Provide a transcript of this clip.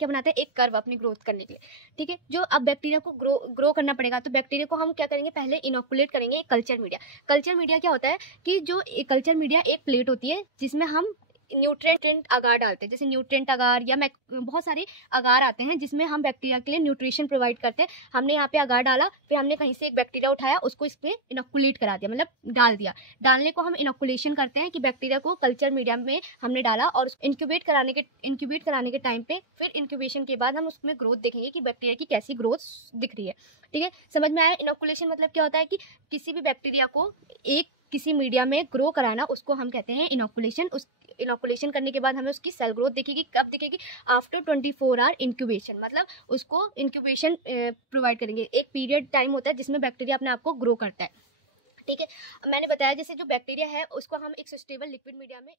क्या बनाते हैं, एक कर्व अपनी ग्रोथ करने के लिए, ठीक है। जो अब बैक्टीरिया को ग्रो करना पड़ेगा, तो बैक्टीरिया को हम क्या करेंगे, पहले इनोकुलेट करेंगे एक कल्चर मीडिया। कल्चर मीडिया क्या होता है कि जो कल्चर मीडिया एक प्लेट होती है जिसमें हम न्यूट्रिएंट अगार डालते हैं, जैसे न्यूट्रिएंट अगार या बहुत सारे अगार आते हैं जिसमें हम बैक्टीरिया के लिए न्यूट्रिशन प्रोवाइड करते हैं। हमने यहाँ पे अगार डाला, फिर हमने कहीं से एक बैक्टीरिया उठाया, उसको इस पे इनोकुलेट करा दिया, मतलब डाल दिया। डालने को हम इनोकुलेशन करते हैं कि बैक्टीरिया को कल्चर मीडियम में हमने डाला, और इंक्यूबेट कराने के टाइम पे फिर इंक्यूबेशन के बाद हम उसमें ग्रोथ देखेंगे कि बैक्टीरिया की कैसी ग्रोथ दिख रही है, ठीक है। समझ में आया। इनोकुलेशन मतलब क्या होता है कि किसी भी बैक्टीरिया को एक किसी मीडिया में ग्रो कराना, उसको हम कहते हैं इनोकुलेशन। उस इनोकुलेशन करने के बाद हमें उसकी सेल ग्रोथ दिखेगी। कब दिखेगी? आफ्टर 24 आवर इंक्यूबेशन, मतलब उसको इंक्यूबेशन प्रोवाइड करेंगे। एक पीरियड टाइम होता है जिसमें बैक्टीरिया अपने आप को ग्रो करता है, ठीक है। मैंने बताया जैसे जो बैक्टीरिया है उसको हम एक स्टेबल लिक्विड मीडिया में